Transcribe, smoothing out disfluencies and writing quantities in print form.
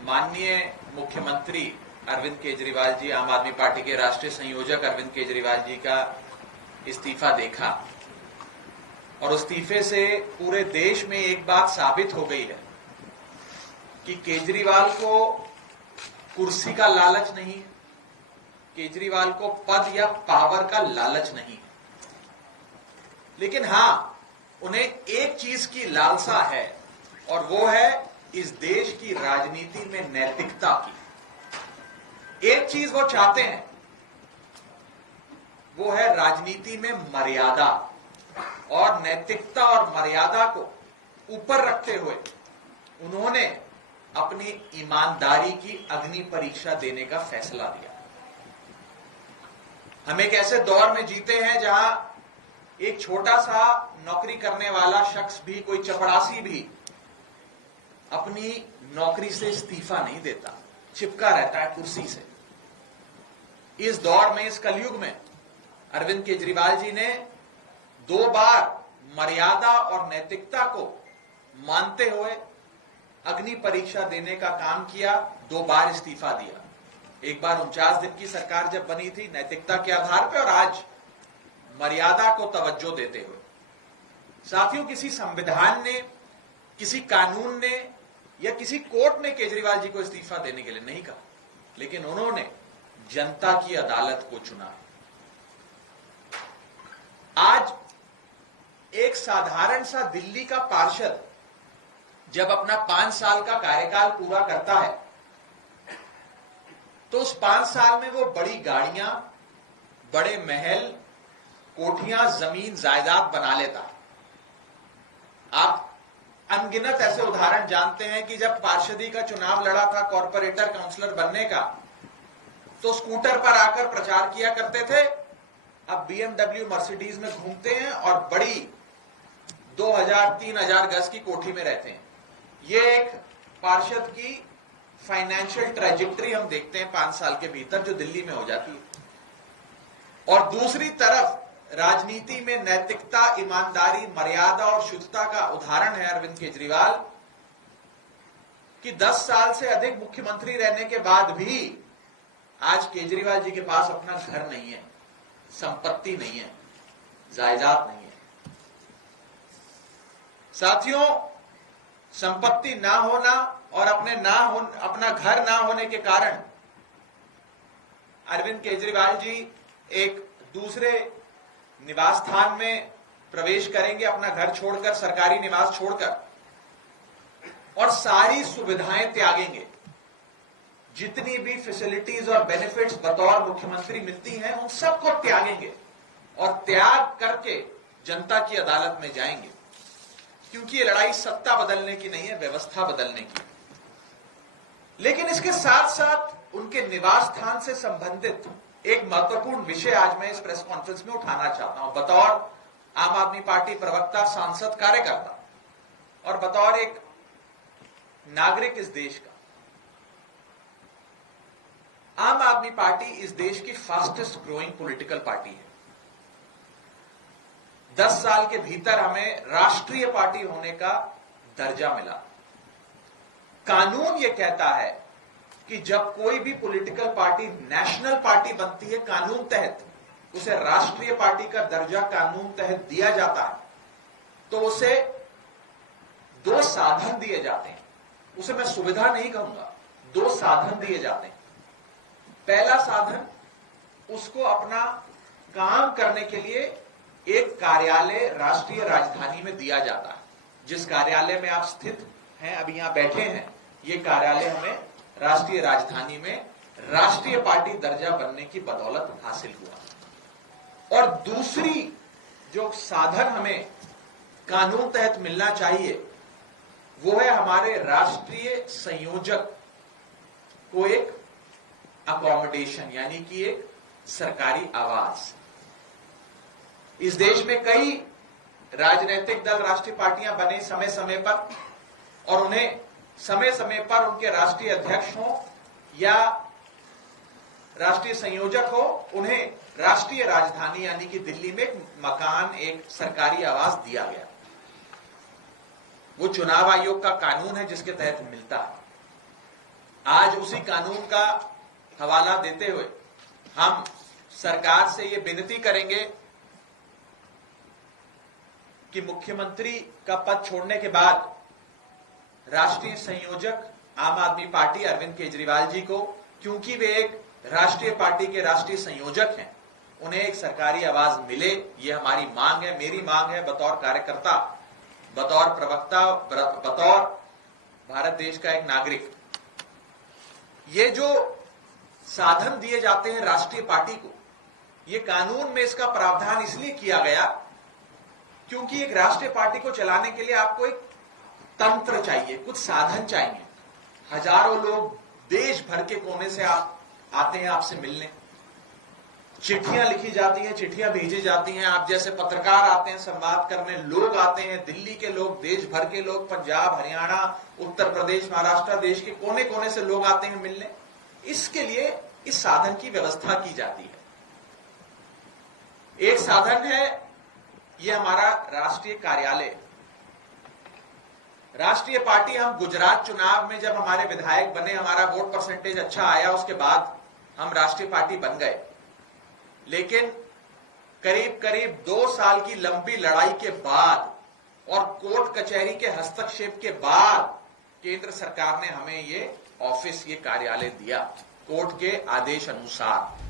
माननीय मुख्यमंत्री अरविंद केजरीवाल जी, आम आदमी पार्टी के राष्ट्रीय संयोजक अरविंद केजरीवाल जी का इस्तीफा देखा और उस इस्तीफे से पूरे देश में एक बात साबित हो गई है कि केजरीवाल को कुर्सी का लालच नहीं है, केजरीवाल को पद या पावर का लालच नहीं है, लेकिन हां, उन्हें एक चीज की लालसा है और वो है इस देश की राजनीति में नैतिकता की। एक चीज वो चाहते हैं, वो है राजनीति में मर्यादा, और नैतिकता और मर्यादा को ऊपर रखते हुए उन्होंने अपनी ईमानदारी की अग्नि परीक्षा देने का फैसला लिया। हम एक ऐसे दौर में जीते हैं जहां एक छोटा सा नौकरी करने वाला शख्स भी, कोई चपरासी भी अपनी नौकरी से इस्तीफा नहीं देता, चिपका रहता है कुर्सी से। इस दौर में, इस कलयुग में अरविंद केजरीवाल जी ने 2 बार मर्यादा और नैतिकता को मानते हुए अग्नि परीक्षा देने का काम किया, 2 बार इस्तीफा दिया। एक बार 49 दिन की सरकार जब बनी थी नैतिकता के आधार पर, और आज मर्यादा को तवज्जो देते हुए। साथियों, किसी संविधान ने, किसी कानून ने या किसी कोर्ट ने केजरीवाल जी को इस्तीफा देने के लिए नहीं कहा, लेकिन उन्होंने जनता की अदालत को चुना। आज एक साधारण सा दिल्ली का पार्षद जब अपना 5 साल का कार्यकाल पूरा करता है तो उस 5 साल में वो बड़ी गाड़ियां, बड़े महल, कोठियां, जमीन, जायदाद बना लेता है। आप अनगिनत ऐसे उदाहरण जानते हैं कि जब पार्षदी का चुनाव लड़ा था कॉर्पोरेटर काउंसलर बनने का, तो स्कूटर पर आकर प्रचार किया करते थे। अब BMW मर्सिडीज में घूमते हैं और बड़ी 2000-3000 गज की कोठी में रहते हैं। ये एक पार्षद की फाइनेंशियल ट्रेजेक्टरी हम देखते हैं 5 साल के भीतर, जो दिल्ली में हो जाती है। और दूसरी तरफ राजनीति में नैतिकता, ईमानदारी, मर्यादा और शुद्धता का उदाहरण है अरविंद केजरीवाल, कि 10 साल से अधिक मुख्यमंत्री रहने के बाद भी आज केजरीवाल जी के पास अपना घर नहीं है, संपत्ति नहीं है, जायदाद नहीं है। साथियों, संपत्ति ना होना और अपना घर ना होने के कारण अरविंद केजरीवाल जी एक दूसरे निवास स्थान में प्रवेश करेंगे, अपना घर छोड़कर, सरकारी निवास छोड़कर, और सारी सुविधाएं त्यागेंगे। जितनी भी फैसिलिटीज और बेनिफिट्स बतौर मुख्यमंत्री मिलती हैं, उन सबको त्यागेंगे और त्याग करके जनता की अदालत में जाएंगे, क्योंकि ये लड़ाई सत्ता बदलने की नहीं है, व्यवस्था बदलने की। लेकिन इसके साथ साथ उनके निवास स्थान से संबंधित एक महत्वपूर्ण विषय आज मैं इस प्रेस कॉन्फ्रेंस में उठाना चाहता हूं, बतौर आम आदमी पार्टी प्रवक्ता, सांसद, कार्यकर्ता और बतौर एक नागरिक इस देश का। आम आदमी पार्टी इस देश की फास्टेस्ट ग्रोइंग पॉलिटिकल पार्टी है। 10 साल के भीतर हमें राष्ट्रीय पार्टी होने का दर्जा मिला। कानून यह कहता है कि जब कोई भी पॉलिटिकल पार्टी नेशनल पार्टी बनती है, कानून तहत उसे राष्ट्रीय पार्टी का दर्जा कानून तहत दिया जाता है, तो उसे 2 साधन दिए जाते हैं। उसे मैं सुविधा नहीं कहूंगा, 2 साधन दिए जाते हैं। पहला साधन, उसको अपना काम करने के लिए एक कार्यालय राष्ट्रीय राजधानी में दिया जाता है। जिस कार्यालय में आप स्थित हैं, अभी यहां बैठे हैं, ये कार्यालय हमें राष्ट्रीय राजधानी में राष्ट्रीय पार्टी दर्जा बनने की बदौलत हासिल हुआ। और दूसरी जो साधन हमें कानून तहत मिलना चाहिए, वो है हमारे राष्ट्रीय संयोजक को एक अकोमोडेशन, यानी कि एक सरकारी आवास। इस देश में कई राजनीतिक दल, राष्ट्रीय पार्टियां बने समय समय पर, और उन्हें समय समय पर उनके राष्ट्रीय अध्यक्ष हो या राष्ट्रीय संयोजक हो, उन्हें राष्ट्रीय राजधानी यानी कि दिल्ली में एक मकान, एक सरकारी आवास दिया गया। वो चुनाव आयोग का कानून है जिसके तहत मिलता है। आज उसी कानून का हवाला देते हुए हम सरकार से ये विनती करेंगे कि मुख्यमंत्री का पद छोड़ने के बाद राष्ट्रीय संयोजक आम आदमी पार्टी अरविंद केजरीवाल जी को, क्योंकि वे एक राष्ट्रीय पार्टी के राष्ट्रीय संयोजक हैं, उन्हें एक सरकारी आवाज मिले। ये हमारी मांग है, मेरी मांग है बतौर कार्यकर्ता, बतौर प्रवक्ता, बतौर भारत देश का एक नागरिक। ये जो साधन दिए जाते हैं राष्ट्रीय पार्टी को, ये कानून में इसका प्रावधान इसलिए किया गया क्योंकि एक राष्ट्रीय पार्टी को चलाने के लिए आपको एक तंत्र चाहिए, कुछ साधन चाहिए। हजारों लोग देश भर के कोने से आते हैं आपसे मिलने, चिट्ठियां लिखी जाती हैं, चिट्ठियां भेजी जाती हैं, आप जैसे पत्रकार आते हैं संवाद करने, लोग आते हैं, दिल्ली के लोग, देश भर के लोग, पंजाब, हरियाणा, उत्तर प्रदेश, महाराष्ट्र, देश के कोने कोने से लोग आते हैं मिलने। इसके लिए इस साधन की व्यवस्था की जाती है। एक साधन है ये हमारा राष्ट्रीय कार्यालय। राष्ट्रीय पार्टी, हम गुजरात चुनाव में जब हमारे विधायक बने, हमारा वोट परसेंटेज अच्छा आया, उसके बाद हम राष्ट्रीय पार्टी बन गए। लेकिन करीब करीब 2 साल की लंबी लड़ाई के बाद और कोर्ट कचहरी के हस्तक्षेप के बाद केंद्र सरकार ने हमें ये ऑफिस, ये कार्यालय दिया कोर्ट के आदेश अनुसार।